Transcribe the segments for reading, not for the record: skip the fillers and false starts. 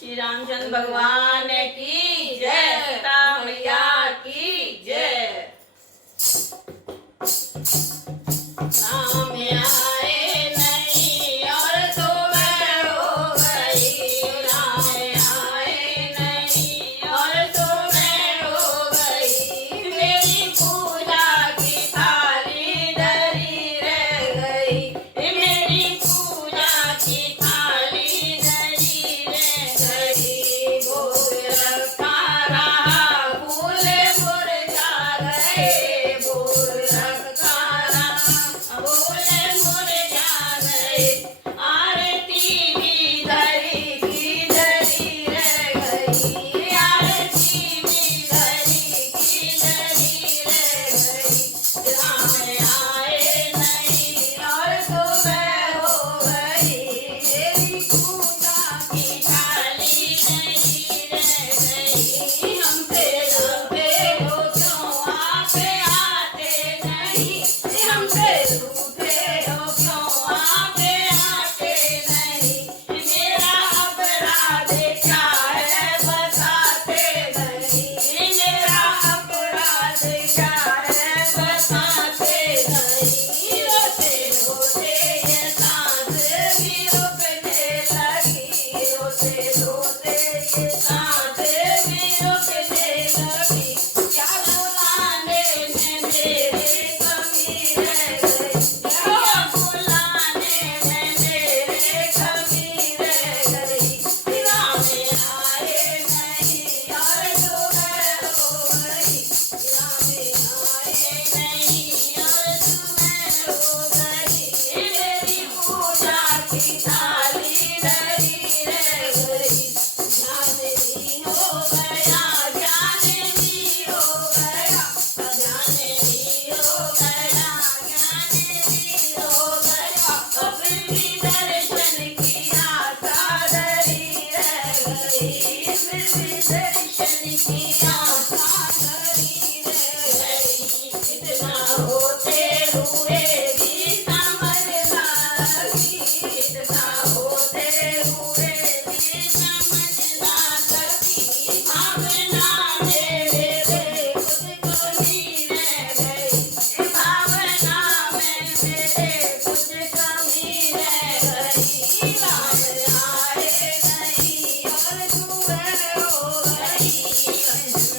श्री रामचंद्र भगवान की जय, सीता मैया की जय। राम आए नहीं और सुबह हो गई, राम आए नहीं और सुबह हो गई, मेरी पूजा की थाली धरी रह गई, मेरी पूजा की थाली धरी रह गई। भोग रखा रहा फूल मुरझा गए, भोग रखा रहा फूल मुरझा गए, आरती भी धरी की धरी रह गई, आरती भी धरी की धरी रह गई। राम आए नहीं और सुबह हो गई, मेरी पूजा की थाली नहीं रह गई। हमसे लगे हो क्यों आप आते नहीं, हमसे रूठे हो क्यों आप आते नहीं, मेरा अपराध क्या है बताते नहीं, मेरा अपराध क्या है बताते नहीं। रोते रोते ये सांस भी रुकने लगी, रोते रोते ये सांस भी रुकने लगी, क्या बुलाने में मेरे कमी रह गई, क्या बुलाने में मेरे कमी रह गई। राम आए नहीं और सुबह हो गई, राम आए नहीं और सुबह हो गई, मेरी पूजा की थाली धरी रह गई। ध्यान नहीं हो गया, ध्यान नहीं हो गया, ध्यान नहीं हो गया, ज्ञान नहीं हो गया, फिर भी दर्शन की आशा धरी रह गई, फिर भी दर्शन की आशा धरी रह गई। इतना होते हुए भी समझ ना लगी, इतना होते हुए भी समझ ना सकी, भावना मेरे कुछ कमी रह गई, भावना में मेरे कुछ कमी रह गई। राम आए नहीं और सुबह हो गई,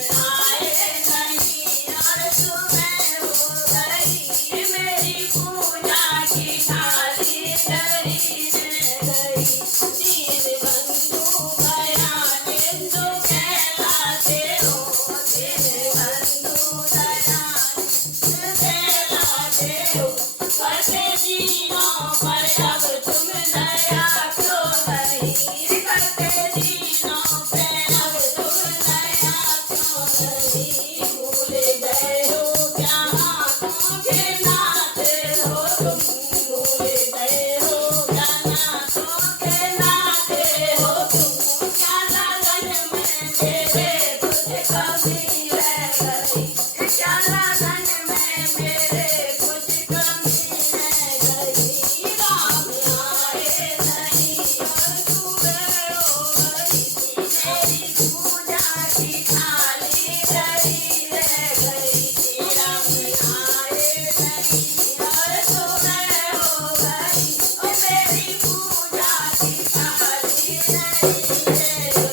राम आए नहीं और सुबह हो गई, मेरी पूजा की थाली धरी रह गई। दीन बंधु दया बिंदु कहलाते हो, दीन बंधु दया बिंदु कहलाते हो, करते दीनों पर अब तुम दया क्यों नहीं, करते दीनों पे अब तुम दया क्यों नहीं। भूल गए हो क्या हाथों के नाते हो तुम, भूल गए हो क्या हाथों के नाते हो तुम, क्या लगन में मेरे कुछ कमी रह गई, क्या लगन में मेरे कुछ कमी रह गई। राम आए नहीं और सुबह हो गई, मेरी पूजा की थाली धरी रह गई। राम आए नहीं और सुबह हो गई, और मेरी पूजा की थाली धरी रह गई।